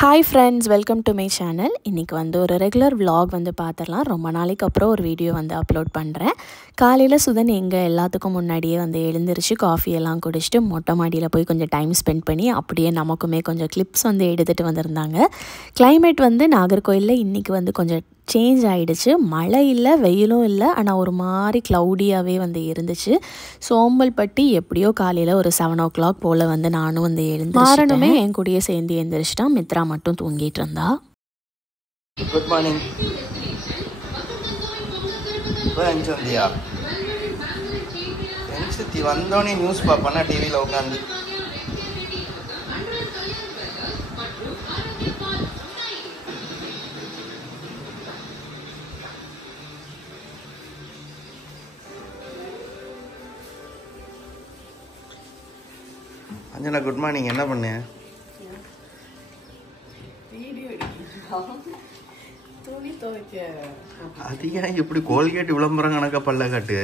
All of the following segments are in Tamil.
Hi friends, welcome to my channel. இன்னைக்கு வந்து ஒரு ரெகுலர் vlog வந்து பார்த்தறலாம். ரொம்ப நாளைக்கு அப்புறம் ஒரு வீடியோ வந்து அப்லோட் பண்றேன். காலையில சுதன் எங்க எல்லாத்துக்கும் முன்னாடியே வந்து எழுந்திருச்சு காஃபி எல்லாம் குடிச்சிட்டு மொட்டை மாடியில போய் கொஞ்சம் டைம் ஸ்பெண்ட் பண்ணி அப்படியே நமக்குமே கொஞ்சம் கிளிப்ஸ் வந்து எடுத்துட்டு வந்திருந்தாங்க. கிளைமேட் வந்து நாகர்கோயில்ல இன்னைக்கு வந்து கொஞ்சம் சேஞ்ச் ஆயிடுச்சு. மழை இல்லை, வெயிலும் இல்லை, ஆனால் ஒரு மாதிரி க்ளவுடியாகவே வந்து இருந்துச்சு. சோம்பல்பட்டி எப்படியோ காலையில் ஒரு 7 o'clock போல் வந்து நானும் வந்து மாறனுமே என் கூடயே சேர்ந்து எழுந்திரிச்சிட்டான். மித்ரா மட்டும் தூங்கிட்டு இருந்தா. Good morning. வந்தியா என்சித்தி வந்தோடனே நியூஸ் பார்ப்பேன்னா டிவியில் உட்காந்து. Anjana good morning. என்ன பண்ண? அது ஏன் இப்படி கோல்கேட் விளம்பரம் கணக்கா பல்ல காட்டு?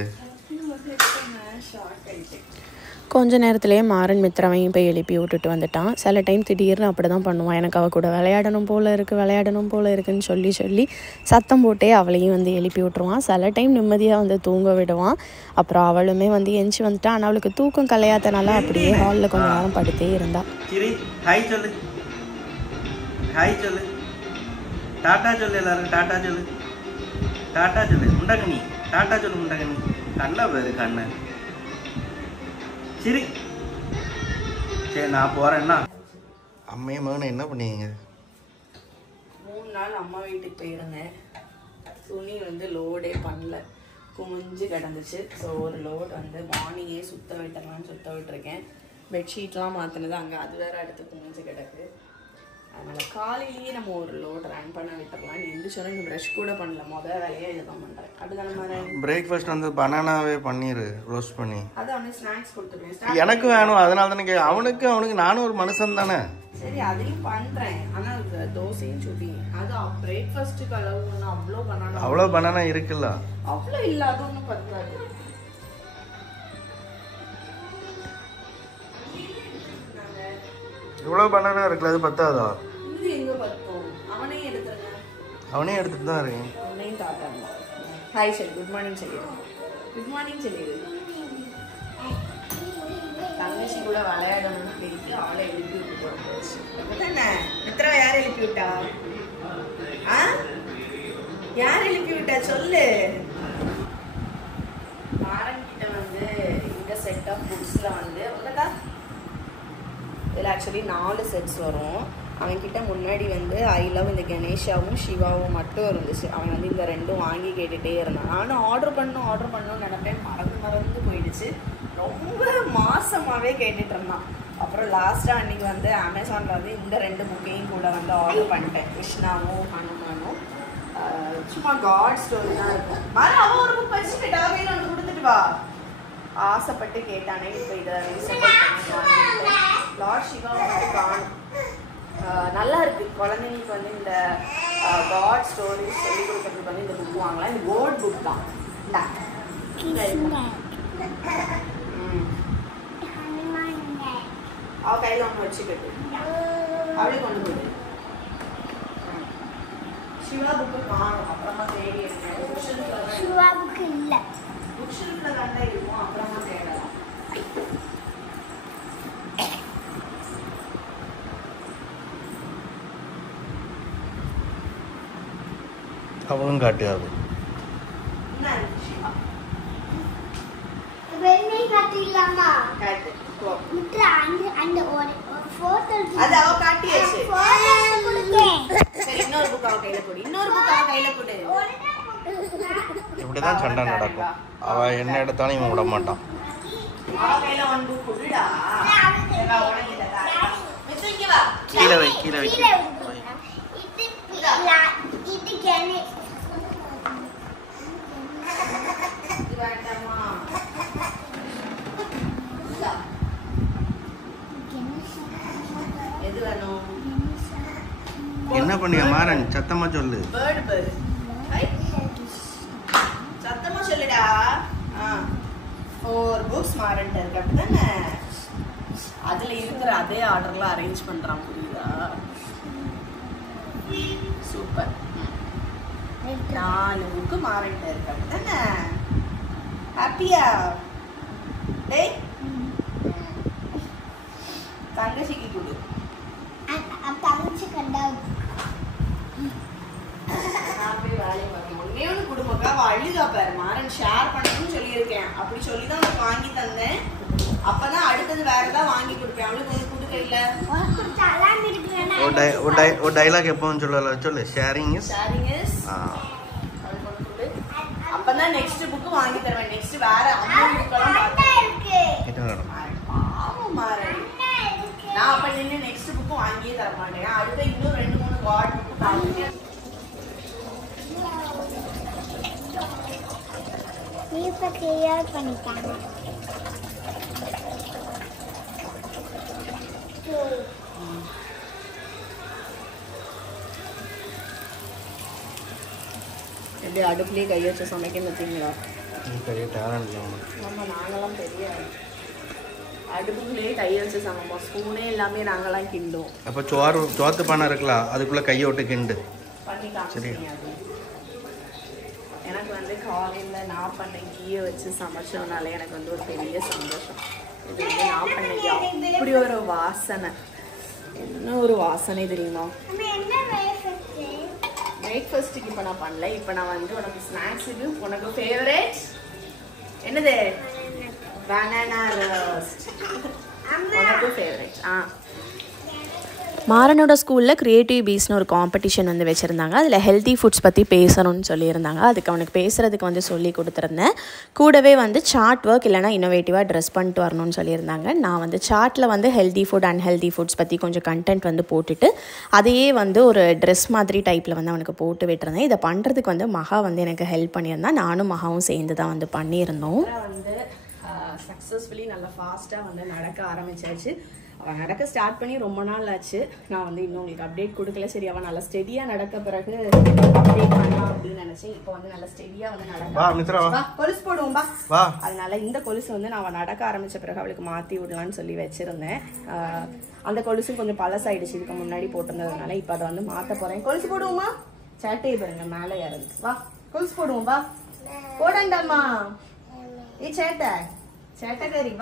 கொஞ்ச நேரத்துலேயே மாறன் மித்ராவையும் போய் எழுப்பி விட்டுட்டு வந்துட்டான். சில டைம் திடீர்னு அப்படி தான் பண்ணுவான். எனக்கு அவள் கூட விளையாடணும் போல் இருக்குன்னு சொல்லி சத்தம் போட்டே அவளையும் வந்து எழுப்பி விட்டுருவான். சில டைம் நிம்மதியாக வந்து தூங்க விடுவான். அப்புறம் அவளுமே வந்து எந்திச்சு வந்துட்டான். ஆனால் அவளுக்கு தூக்கம் கலையாதனால அப்படியே ஹாலில் கொஞ்சம் நேரம் படுத்தே இருந்தாள். ஹாய் சொல்லு, ஹாய் சொல்லு, டாட்டா சொல்லு, எல்லாரும் டாட்டா சொல்லு, டாட்டா சொல்லு, முண்டகனி டாட்டா சொல்லு, முண்டகனி கண்ணா பேரு கண்ணு. சரி சரி நான் போகிறேன்னா. அம்மையும் மகனை என்ன பண்ணீங்க? 3 நாள் அம்மா வீட்டுக்கு போயிருந்தேன். துணி வந்து லோடே பண்ணல, குமிஞ்சு கிடந்துச்சு. ஸோ ஒரு லோட் வந்து மார்னிங்கே சுத்த விட்டுருக்கேன். பெட்ஷீட்லாம் மாற்றினது அங்கே அது வேறு அடுத்து குமிஞ்சு கிடக்கு. அதனால் காலையிலேயே நம்ம ஒரு லோட் ரன் பண்ண விட்டுறலாம். எந்திரிச்சோன்னா இந்த ப்ரஷ் கூட பண்ணல, மொதல் வேலையாக இதை தான் பண்ணுறேன். அப்படிதான மாதிரி பிரேக்ஃபாஸ்ட் வந்து பனானாவே பண்ணிடு, ரோஸ்ட் பண்ணி. அது அவனுக்கு ஸ்நாக்ஸ் கொடுத்துருவேன். எனக்கு வேணும், அதனால தானே அவனுக்கு நானும் ஒரு மனுஷன் தானே. சரி அதையும் பண்ணுறேன். ஆனால் தோசையும் சுடி அது பிரேக்ஃபாஸ்ட்டுக்கு அளவு ஒன்று அவ்வளோ பனானா இருக்குல்ல, அவ்வளோ இல்லை, அது ஒன்றும் பத்தாது. இவ்வளோ பனானா இருக்குல்ல, அது பத்தாதா? இது எங்க பத்தோம்? அவனே எடுத்துட்டு தான் இருக்கேன். அவனையும் தாத்தாங்க. ஹாய் சொல்லு, குட் மார்னிங் சொல்லிடு. குட் மார்னிங் சொல்லிடு. தங்கச்சி கூட விளையாடணும்னு பேசி அவளை எழுப்பி விட்டு போச்சு. என்ன மித்ரா யார் எழுப்பி விட்டா? யார் எழுப்பி விட்டா சொல்லு. மாறன் கிட்ட வந்து இந்த செட் ஆஃப் புக்ஸ்ல வந்து உள்ளதா இதில் ஆக்சுவலி 4 செட்ஸ் வரும். அவன்கிட்ட முன்னாடி வந்து ஐ லவ் இந்த கணேஷாவும் சிவாவும் மட்டும் இருந்துச்சு. அவன் வந்து இந்த 2 வாங்கி கேட்டுகிட்டே இருந்தான். நானும் ஆர்டர் பண்ணணும்னு நினைப்பேன், மறந்து போயிடுச்சு. ரொம்ப மாசமாகவே கேட்டுட்டு இருந்தான். அப்புறம் லாஸ்ட்டாக அன்றைக்கி வந்து அமேசானில் வந்து இந்த 2 புக்கையும் கூட வந்து ஆர்டர் பண்ணிட்டேன். கிருஷ்ணாவும் ஹனுமானும். சும்மா காட் ஸ்டோரி தான் இருக்கும். அவன் ஒரு புக் வச்சுட்டு டாவையில் ஒன்று கொடுத்துட்டு வா ஆசைப்பட்டு கேட்டானே. இப்போ இதை லார்ட் சிவா வந்து காணும். நல்லா இருக்கு. குழந்தைங்களுக்கு வந்து இந்த காட் ஸ்டோரிஸ் சொல்லிக் கொடுக்கறதுக்கு வந்து இந்த புக் வாங்கலாம். இந்த கோட் புக் தான். அவ கையில் ஒன்று வச்சுக்கிட்டு அவளே கொண்டு போயிடு. சிவா புக்கு காணும். அப்புறமா தேடி இருக்கேன். புக் ஷெல்ஃப்ல கண்டா இருக்கும், அப்புறமா தேடலாம். அவளும் காட்டுயாது. இப்படிதான் சண்டை நடக்கும். அவ என்ன எடுத்தாலும் இவன் விட மாட்டான். கீழே வை. என்ன பண்ணியா மாறன்? சத்தமா சொல்லு. சத்தமா சொல்லுடா. 4 books மாறன் இருக்கு அப்படிதானே? அதில் இருக்கிற அதே ஆர்டர்லாம் அரேஞ்ச் பண்ணுறான். புரியுதா? சூப்பர். 4 புக்கு மாறிட்டு இருக்கு அப்படிதானே? ஹாப்பியா? டேய் தங்கச்சிக்கு கொடு. தங்கச்சி கண்டா வேலையை பார்க்கணும். ஒன்னே ஒன்று குடும்பக்கா அழுகா பாரு. மாறன் ஷேர் பண்ணணும்னு சொல்லியிருக்கேன். அப்படி சொல்லி தான் அவனுக்கு வாங்கி தந்தேன். அப்பதான் அடுத்தது வேற ஏதாவது வாங்கி கொடுப்பேன். அவளுக்கு ஒன்று கொடுக்க இல்லை. ஒரு டைலாக் எப்பவும் சொல்லு. ஷேரிங் இஸ் அப்பதான் நெக்ஸ்ட் புக் வாங்கி தருவேன். நெக்ஸ்ட் வேற அம்மா புக்கெல்லாம் பாவம் மாறன். நான் அப்ப நின்று நெக்ஸ்ட் புக் வாங்கியே தர மாட்டேன். அடுத்த இன்னும் 2-3 கார்டு புக் வாங்கிட்டேன். இப்ப கிளியர் பண்ணிட்டாங்க. எப்படி அடுப்புலயே கை வச்சு சமைக்க பார்த்தீங்களா? பெரிய டேலண்ட். நம்ம நாங்களாம் பெரிய அடுப்புக்குள்ளேயே கை வச்சு சமைப்போம். ஸ்பூனே எல்லாமே நாங்களாம் கிண்டுவோம். அப்போ சோத்து பானை இருக்கலாம், அதுக்குள்ள கையை விட்டு கிண்டு பண்ணி காமிச்சிங்க. எனக்கு வந்து காலையில் நான் பண்ண கீயை வச்சு சமைச்சதுனால எனக்கு வந்து ஒரு பெரிய சந்தோஷம். இது வந்து நான் பண்ண இப்படி ஒரு வாசனை. என்ன ஒரு வாசனை தெரியுமா? பிரேக்ஃபாஸ்ட்டுக்கு இப்போ நான் பண்ணல. இப்போ நான் வந்து உனக்கு ஸ்நாக்ஸுக்கு உனக்கு ஃபேவரேட் என்னது? Banana roast. உனக்கு ஃபேவரேட். மாறனோட ஸ்கூலில் க்ரியேட்டிவ் பீஸ்னு ஒரு காம்படிஷன் வந்து வச்சுருந்தாங்க. அதில் ஹெல்த்தி ஃபுட்ஸ் பற்றி பேசணும்னு சொல்லியிருந்தாங்க. அதுக்கு அவனுக்கு பேசுகிறதுக்கு வந்து சொல்லி கொடுத்துருந்தேன். கூடவே வந்து சார்ட் ஒர்க் இல்லைனா இன்னோவேட்டிவாக ட்ரெஸ் பண்ணிட்டு வரணும்னு சொல்லியிருந்தாங்க. நான் வந்து சார்ட்டில் வந்து ஹெல்த்தி ஃபுட் அன்ஹெல்தி ஃபுட்ஸ் பற்றி கொஞ்சம் கண்டென்ட் வந்து போட்டுட்டு அதையே வந்து ஒரு ட்ரெஸ் மாதிரி டைப்பில் வந்து அவனுக்கு போட்டு விட்டுருந்தேன். இதை பண்ணுறதுக்கு வந்து மகா வந்து எனக்கு ஹெல்ப் பண்ணியிருந்தான். நானும் மகாவும் சேர்ந்து தான் வந்து பண்ணியிருந்தோம். வந்து சக்ஸஸ்ஃபுல்லி நல்லா ஃபாஸ்ட்டாக வந்து நடக்க ஆரம்பிச்சாச்சு. அவன் நடக்க ஸ்டார்ட் பண்ணி ரொம்ப நாள் ஆச்சு. நான் வந்து இன்னும் உங்களுக்கு அப்டேட் கொடுக்கல. சரி, அவன் நல்லா ஸ்டெடியாக நடக்க பிறகு அப்டேட் பண்ணலாம் அப்படின்னு நினச்சேன். இப்போ வந்து நல்லா ஸ்டெடியாக வந்து நடக்க கொலுசு போடுவோம் பா. அதனால இந்த கொலுசு வந்து நான் அவன் நடக்க ஆரம்பித்த பிறகு அவளுக்கு மாற்றி விடலான்னு சொல்லி வச்சுருந்தேன். அந்த கொலுசு கொஞ்சம் பழசாயிடுச்சு இதுக்கு முன்னாடி போட்டிருந்ததுனால. இப்போ அதை வந்து மாற்ற போகிறேன். கொலுசு போடுவோமா? சேட்டையை பாருங்க மேலே இறந்து. வா கொலுசு போடுவோம் பா. போடண்டாமா சேட்டை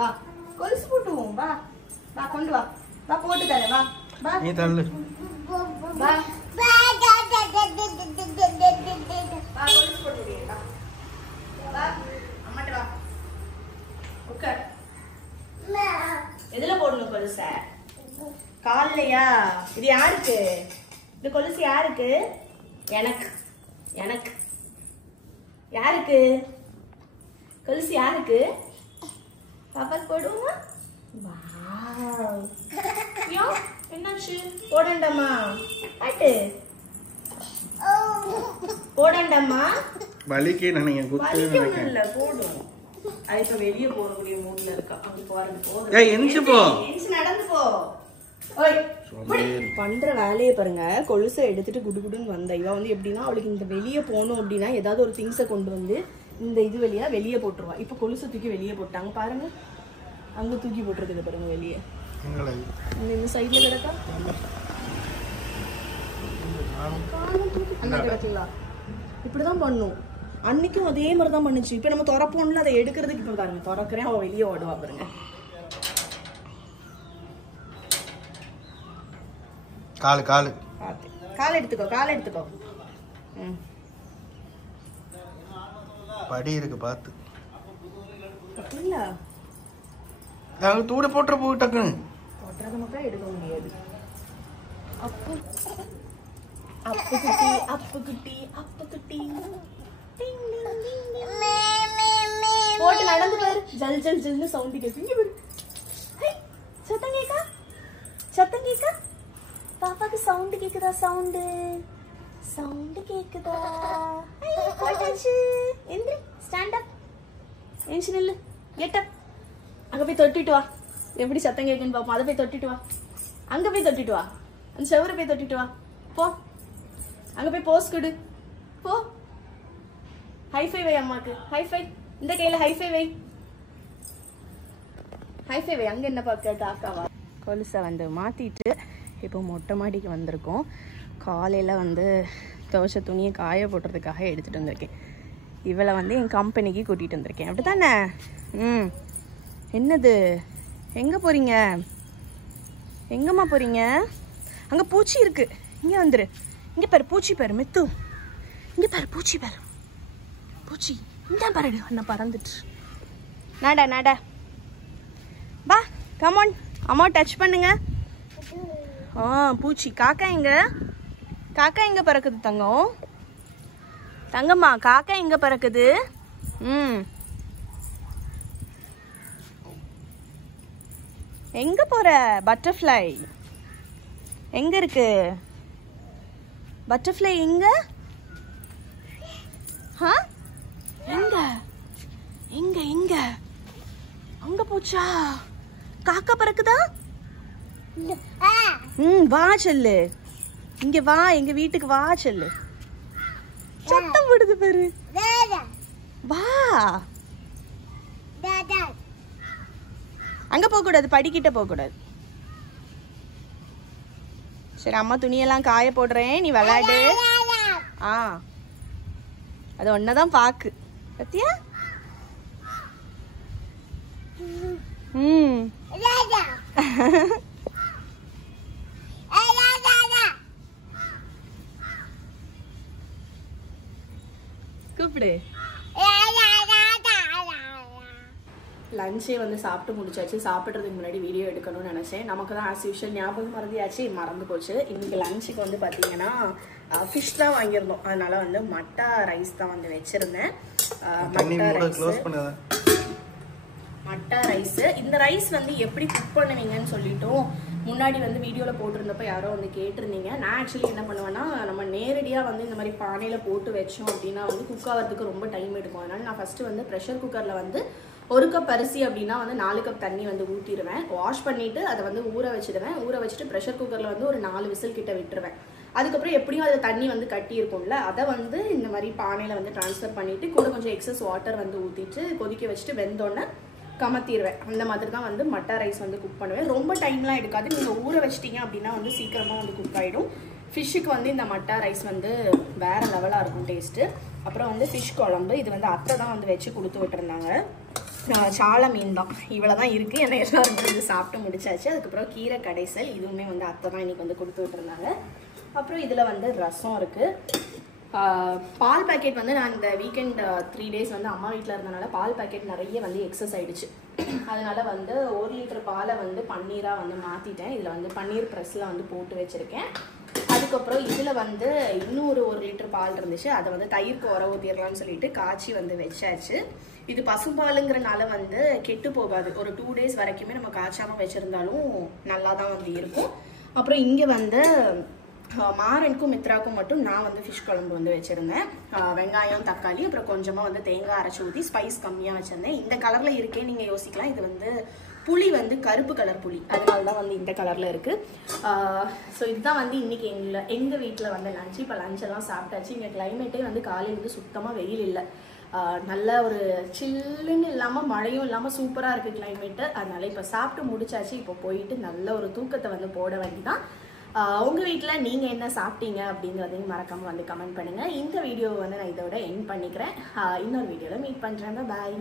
வா கொலுசு போட்டுவோம். வா வா கொண்டு வா. வா போட்டு தர. வா வா நீ தள்ளு. வா வா கொலுசு போட்டு வா. வா அம்மாட்ட வா. உட்கார். எதுல போடணும் கொலுச? கால்லையா? இது யாருக்கு? இந்த கொலுசு யாருக்கு? எனக்கு. எனக்கு யாருக்கு கொலுசு? யாருக்கு? பாப்பா போடுவோமா? என்னாச்சு? போடண்டாமா? பாட்டு போடண்டாமா? வலிக்கு நினைக்கிறேன். இல்ல போடும். அது இப்ப வெளியே போகக்கூடிய மூட்ல இருக்கா. அப்படி போறது போதும். நடந்து போ. பண்ற வேலையை பாருங்க. கொலுசை எடுத்துட்டு குடுகுடுன்னு வந்த இவ வந்து எப்படின்னா அவளுக்கு இந்த வெளியே போகணும் அப்படின்னா ஏதாவது ஒரு திங்ஸை கொண்டு வந்து இந்த இது வழியா வெளியே போட்டுருவா. இப்ப கொலுசை தூக்கி வெளியே போட்டாங்க பாருங்க. அங்க தூக்கி போட்டுருக்குது பாருங்க வெளியே. இந்த சைட்ல கிடக்கா கிடக்குங்களா? இப்படிதான் பண்ணும். அன்னைக்கும் அதே மாதிரிதான் பண்ணுச்சு. இப்ப நம்ம திறப்போம்ல அதை எடுக்கிறதுக்கு இப்ப பாருங்க திறக்கிறேன். அவ வெளியே ஓடுவா பாருங்க. காலு காலு கால் எடுத்துக்கோ. கால் எடுத்துக்கோ. படி இருக்கு பாத்து. இல்ல நாங்க தூட போட்ற போட்டக்கணும். போட்றது மட்டும் எடுக்க முடியாது. அப்பு அப்பு குட்டி அப்பு குட்டி அப்பு குட்டி போட்டு நடந்து பாரு. ஜல் ஜல் ஜல்னு சவுண்ட் கேக்குது. சத்தம் கேக்கா? சத்தம் கேக்கா? பாப்பாக்கு சவுண்ட் கேக்குதா? சவுண்ட் கேக்குதா? போட்டாச்சு. எந்திரி. Stand up. எந்திரி நில்லு. Get up. அங்க போய் தொட்டிட்டு வா. எப்படி சத்தம் கேக்குன்னு பாப்போம். அதை போய் தொட்டிட்டு வா. அங்க போய் தொட்டிட்டு வா. அந்த செவரை போய் தொட்டிட்டு வா. போ. அங்க போய் போஸ் கொடு. போ. ஹைஃபை வை அம்மாக்கு. ஹைஃபை. இந்த கையில ஹைஃபை வை. ஹைஃபை வை. அங்க என்ன பார்க்க காக்காவா? கொலுசை வந்து மாத்திட்டு இப்போ மொட்டை மாடிக்கு வந்திருக்கோம். காலையில் வந்து துவைச்ச துணியை காய போட்டுறதுக்காக எடுத்துகிட்டு வந்திருக்கேன். இவளை வந்து என் கம்பெனிக்கு கூட்டிகிட்டு வந்திருக்கேன். அப்படி தானே? என்னது, எங்கே போகிறீங்க? எங்கம்மா போகிறீங்க? அங்கே பூச்சி இருக்குது, இங்கே வந்துரு. இங்கே பாரு பூச்சி பாரு மித்து, இங்கே பாரு பூச்சி பாரு, பூச்சி இந்த பாரு அண்ணா பறந்துட்டு. நாடா நாடா பா, கமான் அம்மா டச் பண்ணுங்க. பூச்சி. காக்கா எங்க? காக்கா எங்க பறக்குது தங்கம்? தங்கம்மா காக்கா எங்க பறக்குது? எங்க போற? பட்டர்ஃப்ளை எங்க இருக்கு? பட்டர்ஃப்ளை எங்க? எங்க எங்க எங்க? அங்க போச்சா? காக்கா பறக்குதா? வா செல்லு, இங்க வா, எங்க வீட்டுக்கு வா செல்லு. சத்தம் போடுது பாரு. வா. அங்க போக கூடாது, படிக்கிட்ட போக கூடாது. சரி, அம்மா துணியெல்லாம் காய போடுறேன், நீ விளையாடு. அது ஒன்னதான் பாக்கு பத்தியா? கூப்பிடு. லஞ்சே வந்து சாப்பிட்டு முடிச்சாச்சு. சாப்பிட்றதுக்கு முன்னாடி வீடியோ எடுக்கணும்னு நினச்சேன். நமக்கு தான் ஆஸ் யூஷுவல் ஞாபகம் மறந்து போச்சு. இன்றைக்கி லஞ்சுக்கு வந்து பார்த்தீங்கன்னா ஃபிஷ் தான் வாங்கியிருந்தோம். அதனால வந்து மட்டா ரைஸ் தான் வந்து வச்சுருந்தேன். மட்டா ரைஸு. இந்த ரைஸ் வந்து எப்படி குக் பண்ணுவீங்கன்னு சொல்லிட்டோம் முன்னாடி வந்து வீடியோவில் போட்டிருந்தப்போ யாரோ வந்து கேட்டிருந்தீங்க. நான் ஆக்சுவலி என்ன பண்ணுவேன்னா, நம்ம நேரடியாக வந்து இந்த மாதிரி பானையில் போட்டு வச்சோம் அப்படின்னா வந்து குக் ஆகிறதுக்கு ரொம்ப டைம் எடுக்கும். அதனால் நான் ஃபஸ்ட்டு வந்து ப்ரெஷர் குக்கரில் வந்து 1 கப் அரிசி அப்படின்னா வந்து 4 கப் தண்ணி வந்து ஊற்றிடுவேன். வாஷ் பண்ணிவிட்டு அதை வந்து ஊற வச்சுடுவேன். ஊற வச்சுட்டு ப்ரெஷர் குக்கரில் வந்து ஒரு 4 விசில் கிட்ட விட்டுருவேன். அதுக்கப்புறம் எப்படியும் அது தண்ணி வந்து கட்டி இருக்கும்ல, அதை வந்து இந்த மாதிரி பானையில் வந்து ட்ரான்ஸ்ஃபர் பண்ணிவிட்டு கூட கொஞ்சம் எக்ஸஸ் வாட்டர் வந்து ஊற்றிட்டு கொதிக்க வச்சுட்டு வெந்தோடனே கமத்திடுவேன். அந்த மாதிரி தான் வந்து மட்டா ரைஸ் வந்து குக் பண்ணுவேன். ரொம்ப டைம்லாம் எடுக்காது. நீங்கள் ஊற வச்சிட்டிங்க அப்படின்னா வந்து சீக்கிரமாக வந்து குக் ஆகிடும். ஃபிஷ்ஷுக்கு வந்து இந்த மட்டா ரைஸ் வந்து வேறு லெவலாக இருக்கும் டேஸ்ட்டு. அப்புறம் வந்து ஃபிஷ் குழம்பு, இது வந்து அத்தை தான் வந்து வச்சு கொடுத்து விட்டுருந்தாங்க. சால மீன் தான், இவ்வளோ தான் இருக்குது. ஏன்னா எல்லாருமே வந்து சாப்பிட்டு முடிச்சாச்சு. அதுக்கப்புறம் கீரை கடைசல், இதுவுமே வந்து அத்தை தான் இன்றைக்கி வந்து கொடுத்து விட்டுருந்தாங்க. அப்புறம் இதில் வந்து ரசம் இருக்குது. பால் பேக்கெட் வந்து நான் இந்த வீக்கெண்ட் 3 டேஸ் வந்து அம்மா வீட்டில் இருந்தனால பால் பேக்கெட் நிறைய வந்து எக்ஸஸ் ஆகிடுச்சு. அதனால் வந்து 1 லிட்டர் பாலை வந்து பன்னீராக வந்து மாற்றிட்டேன். இதில் வந்து பன்னீர் ப்ரெஸ்ஸில் வந்து போட்டு வச்சுருக்கேன். அதுக்கப்புறம் இதில் வந்து இன்னொரு 1 லிட்டர் பால் இருந்துச்சு. அதை வந்து தயிருக்கு உர ஊற்றிடலான்னு சொல்லிட்டு காய்ச்சி வந்து வச்சாச்சு. இது பசும்பாலுங்கிறனால வந்து கெட்டு போகாது. ஒரு 2 டேஸ் வரைக்குமே நம்ம காய்ச்சாமல் வச்சுருந்தாலும் நல்லா தான் வந்து இருக்கும். அப்புறம் இங்கே வந்து மாறனுக்கும் மித்ராக்கும் மட்டும் நான் வந்து ஃபிஷ் குழம்பு வந்து வச்சுருந்தேன். வெங்காயம், தக்காளி, அப்புறம் கொஞ்சமாக வந்து தேங்காய் அரைச்சி ஊற்றி ஸ்பைஸ் கம்மியாக வச்சுருந்தேன். இந்த கலரில் இருக்கே நீங்கள் யோசிக்கலாம், இது வந்து புளி வந்து கருப்பு கலர் புளி, அதனால தான் வந்து இந்த கலரில் இருக்குது. ஸோ இதுதான் வந்து இன்றைக்கி எங்கள் வீட்டில் வந்து லஞ்சு. இப்போ லஞ்செல்லாம் சாப்பிட்டாச்சு. இங்கே கிளைமேட்டே வந்து காலையில் வந்து சுத்தமாக வெயில் இல்லை, நல்ல ஒரு சில்லுன்னு இல்லாமல் மழையும் இல்லாமல் சூப்பராக இருக்குது கிளைமேட்டு. அதனால் இப்போ சாப்பிட்டு முடிச்சாச்சு. இப்போ போயிட்டு நல்ல ஒரு தூக்கத்தை வந்து போட வேண்டிதான். உங்கள் வீட்டில் நீங்கள் என்ன சாப்பிட்டீங்க அப்படிங்கிறதையும் மறக்காமல் வந்து கமெண்ட் பண்ணுங்கள். இந்த வீடியோவை வந்து நான் இதோட எண்ட் பண்ணிக்கிறேன். இன்னொரு வீடியோவில் மீட் பண்ணுறேன். பாய்.